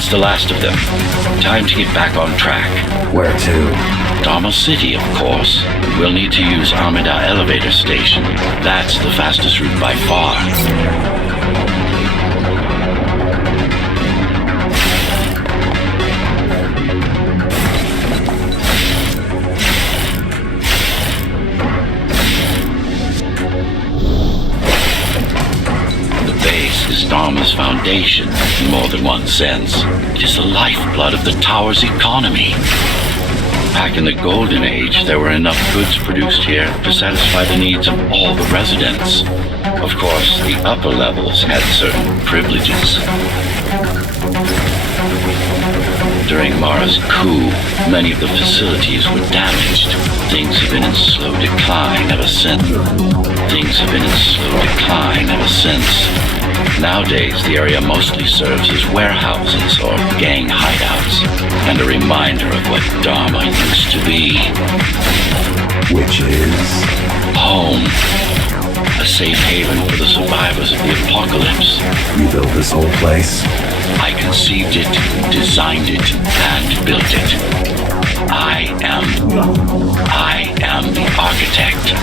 That's the last of them. Time to get back on track. Where to? Dharma City, of course. We'll need to use Amida Elevator Station. That's the fastest route by far. Dharma's foundation, in more than one sense. It is the lifeblood of the tower's economy. Back in the Golden Age, there were enough goods produced here to satisfy the needs of all the residents. Of course, the upper levels had certain privileges. During Mara's coup, many of the facilities were damaged. Things have been in slow decline ever since. Nowadays, the area mostly serves as warehouses or gang hideouts, and a reminder of what Dharma used to be. Which is? Home. A safe haven for the survivors of the apocalypse. You built this whole place? I conceived it, designed it, and built it. I am the architect.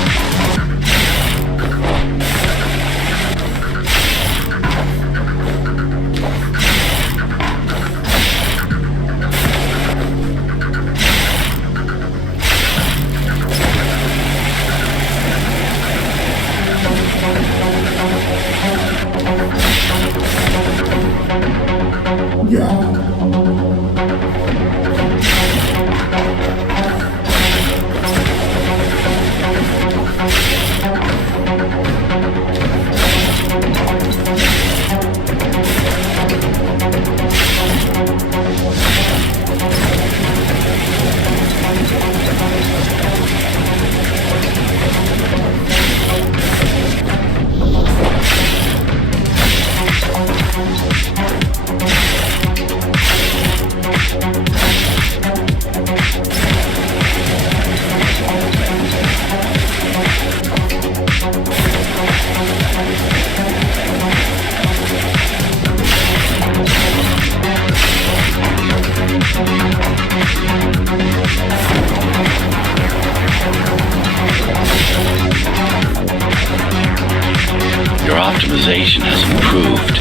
Has improved,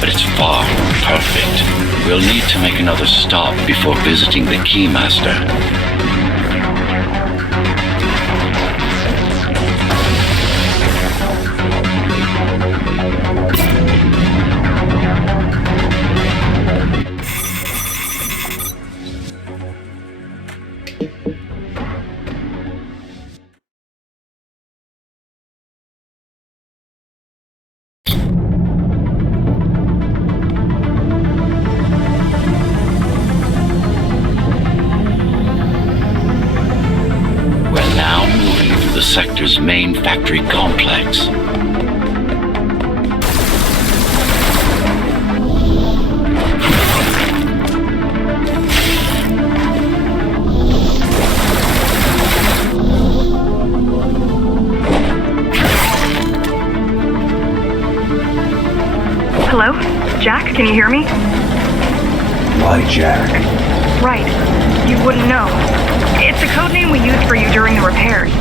but it's far from perfect. We'll need to make another stop before visiting the Keymaster. The sector's main factory complex. Hello? Jack, can you hear me? Why Jack? Right. You wouldn't know. It's a code name we used for you during the repairs.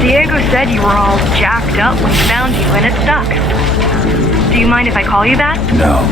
Diego said you were all jacked up when he found you, and it stuck. Do you mind if I call you that? No.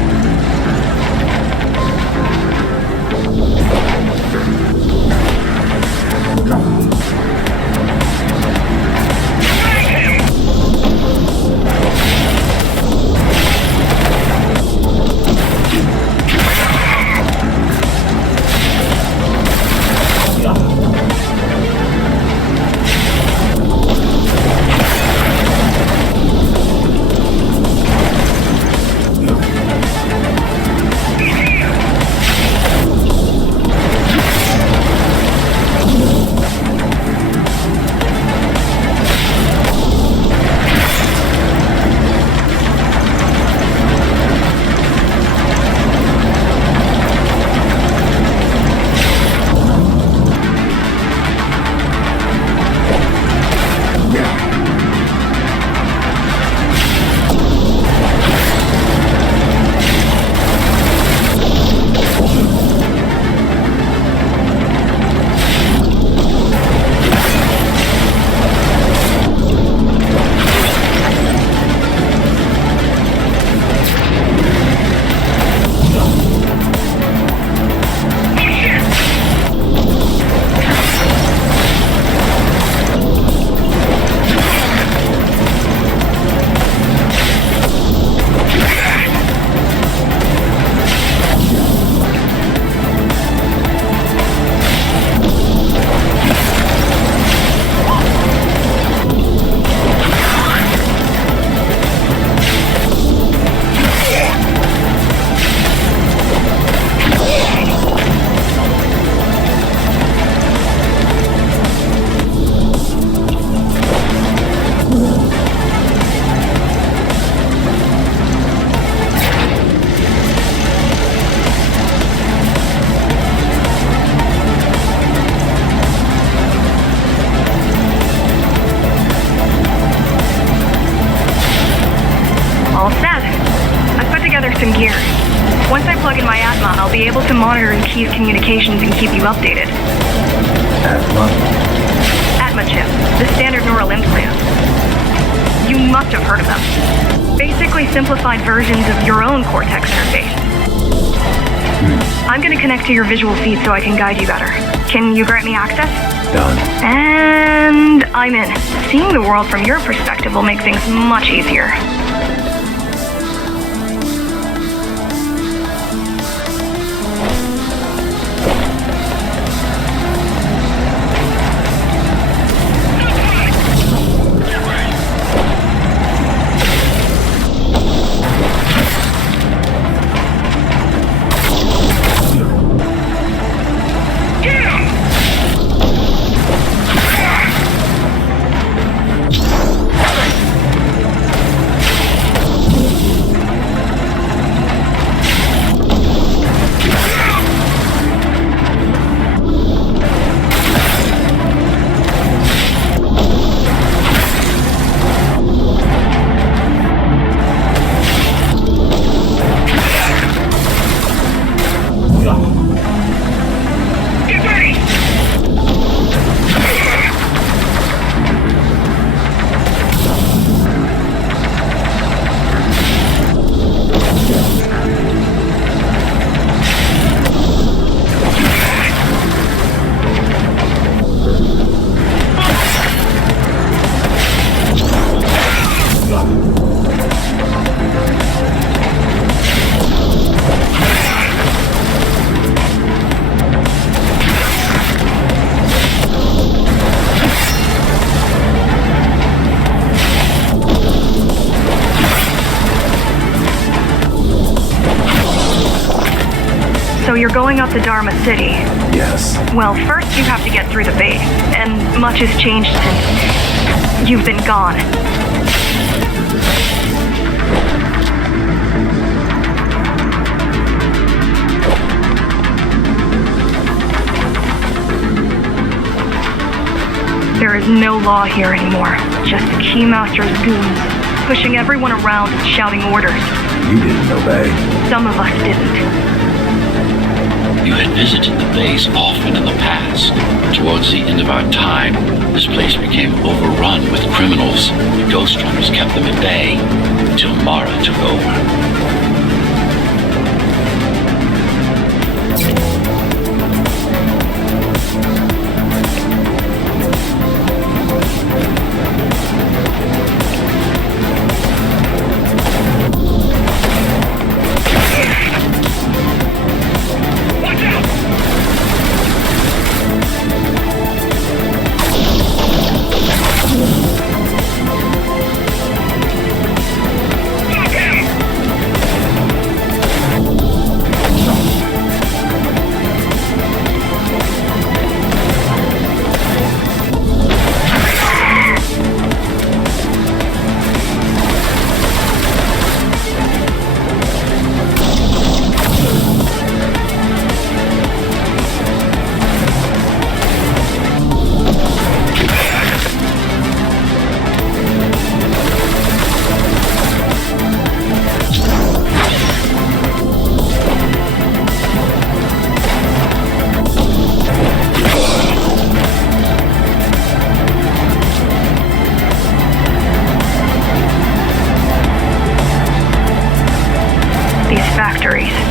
All set. I've put together some gear. Once I plug in my Atma, I'll be able to monitor Key's communications and keep you updated. Atma? Atma chip, the standard neural implant. You must have heard of them. Basically simplified versions of your own Cortex interface. I'm gonna connect to your visual feed so I can guide you better. Can you grant me access? Done. And I'm in. Seeing the world from your perspective will make things much easier. So you're going up to Dharma City. Yes. Well, first you have to get through the base, and much has changed since you've been gone. There is no law here anymore, just the Keymaster's goons, pushing everyone around and shouting orders. You didn't obey. Some of us didn't. You had visited the base often in the past. Towards the end of our time, this place became overrun with criminals. The Ghost Runners kept them at bay until Mara took over.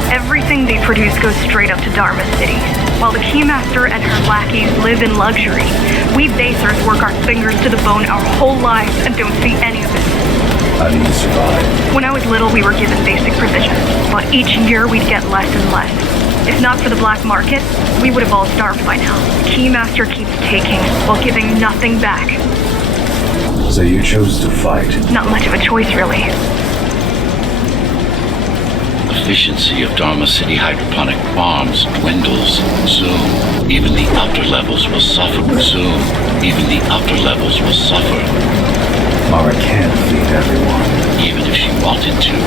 Everything they produce goes straight up to Dharma City. While the Keymaster and her lackeys live in luxury, we basers work our fingers to the bone our whole lives and don't see any of it. How do you survive? When I was little, we were given basic provisions, but each year we'd get less and less. If not for the black market, we would have all starved by now. Keymaster keeps taking, while giving nothing back. So you chose to fight. Not much of a choice, really. Efficiency of Dharma City hydroponic farms dwindles. Soon, even the outer levels will suffer. Soon, even the outer levels will suffer. Mara can't feed everyone. Even if she wanted to.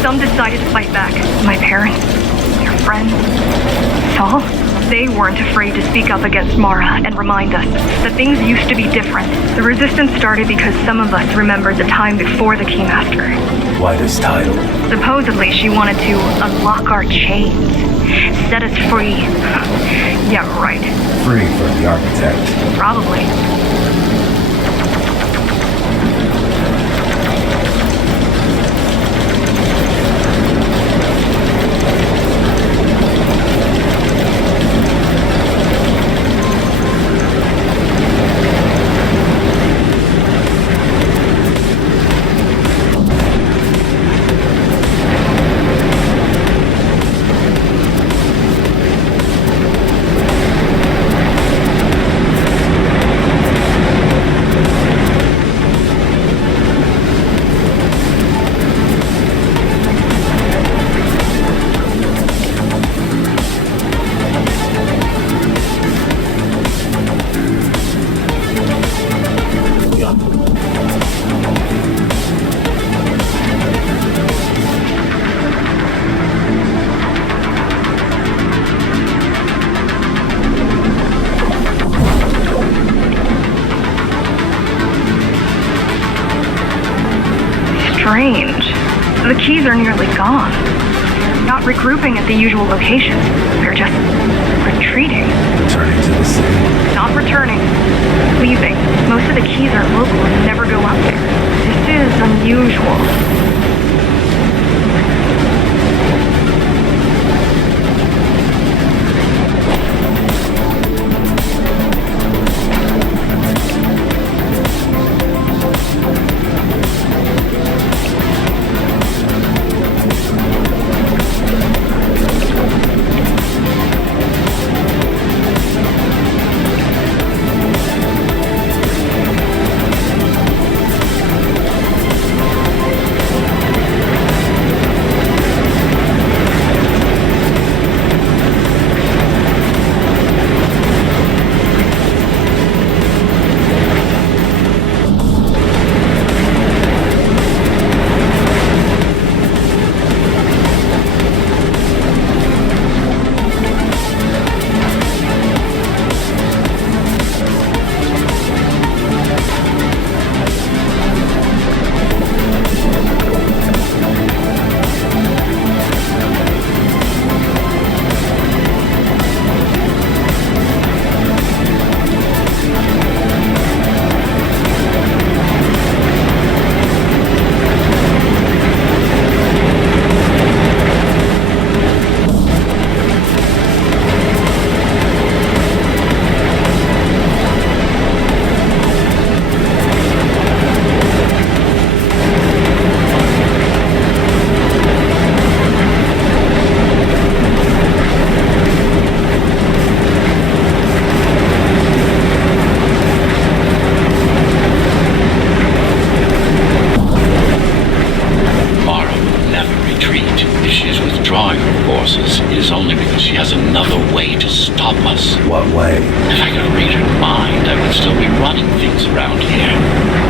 Some decided to fight back. My parents, their friends, Saul. They weren't afraid to speak up against Mara and remind us that things used to be different. The resistance started because some of us remembered the time before the Keymaster. Why this title? Supposedly, she wanted to unlock our chains, set us free. Yeah, right. Free from the architect. Probably. Strange. The keys are nearly gone. Not regrouping at the usual locations. They're just retreating. Returning to the city. Not returning. Leaving. Most of the keys are local and never go up there. This is unusual. What way? If I could read her mind, I would still be running things around here.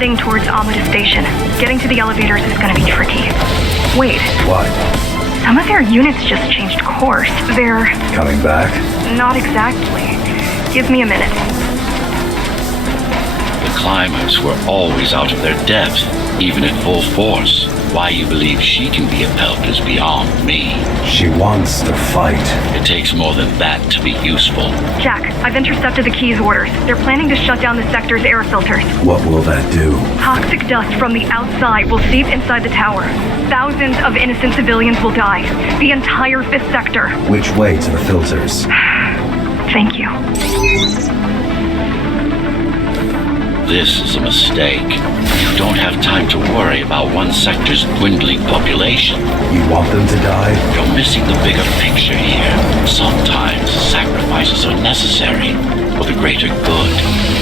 heading towards Amida Station. Getting to the elevators is gonna be tricky. Wait, What? some of their units just changed course. They're... Coming back? not exactly. Give me a minute. The climbers were always out of their depth, even at full force. Why you believe she can be of help is beyond me. She wants to fight. It takes more than that to be useful. Jack, I've intercepted the Key's orders. They're planning to shut down the sector's air filters. What will that do? Toxic dust from the outside will seep inside the tower. Thousands of innocent civilians will die. The entire 5th sector. Which way to the filters? Thank you. This is a mistake. You don't have time to worry about one sector's dwindling population. You want them to die? You're missing the bigger picture here. Sometimes sacrifices are necessary for the greater good.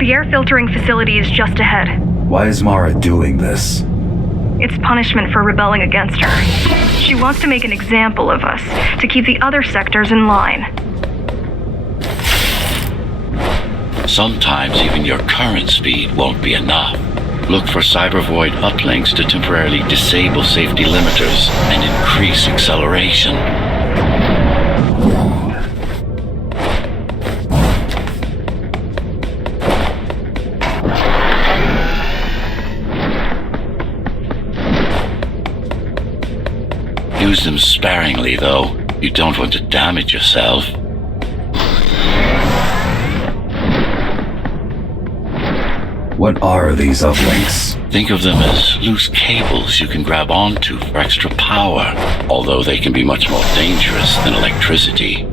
The air filtering facility is just ahead. Why is Mara doing this? It's punishment for rebelling against her. She wants to make an example of us, to keep the other sectors in line. Sometimes even your current speed won't be enough. Look for cybervoid uplinks to temporarily disable safety limiters and increase acceleration. Use them sparingly, though. You don't want to damage yourself. What are these uplinks? Think of them as loose cables you can grab onto for extra power, although they can be much more dangerous than electricity.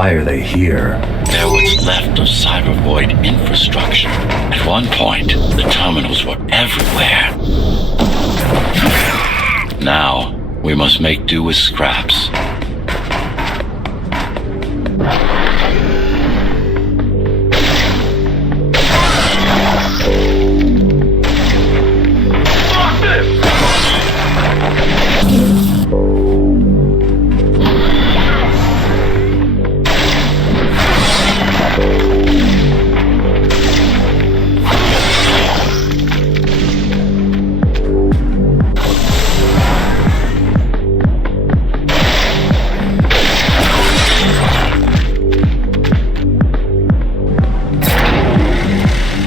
Why are they here? They're what's left of cybervoid infrastructure. At one point, the terminals were everywhere. Now, we must make do with scraps.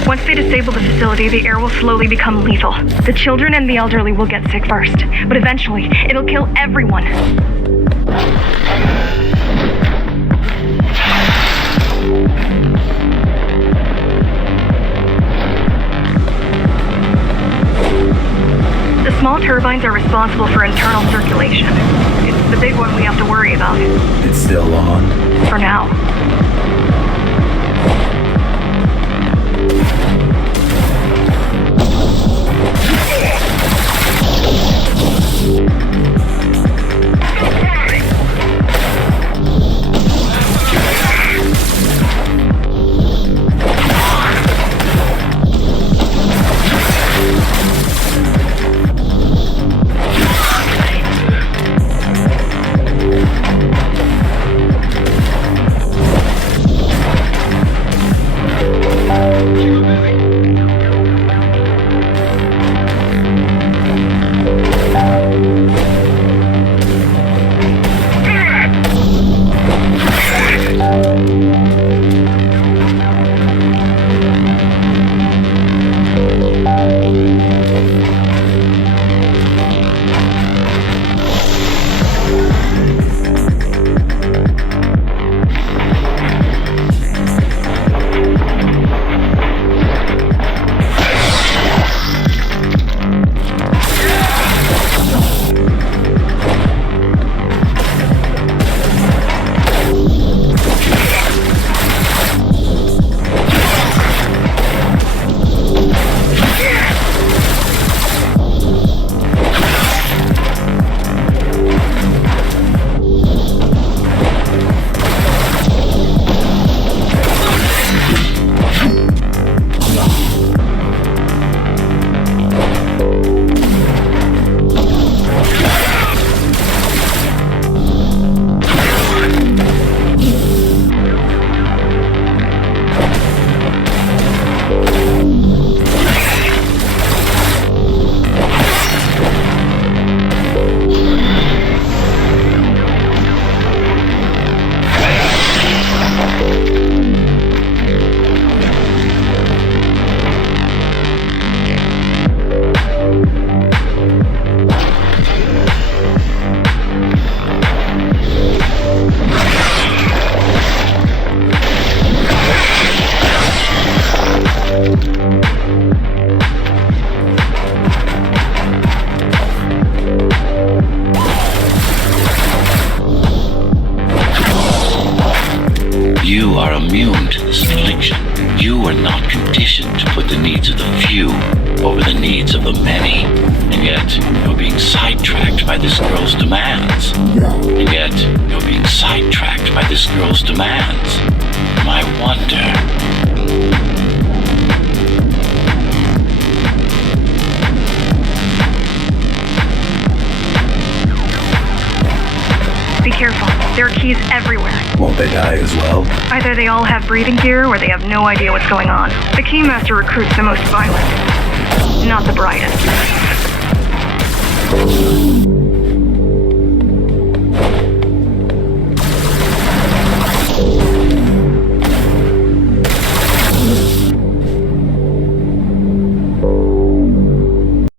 Once they disable the facility, the air will slowly become lethal. The children and the elderly will get sick first, but eventually, it'll kill everyone. The small turbines are responsible for internal circulation. It's the big one we have to worry about. It's still on? For now. immune to this affliction. You are not conditioned to put the needs of the few over the needs of the many. And yet, you're being sidetracked by this girl's demands. And yet, you're being sidetracked by this girl's demands. I wonder. Be careful. There are keys everywhere. Won't they die as well? Either they all have breathing gear or they have no idea what's going on. The Keymaster recruits the most violent, not the brightest.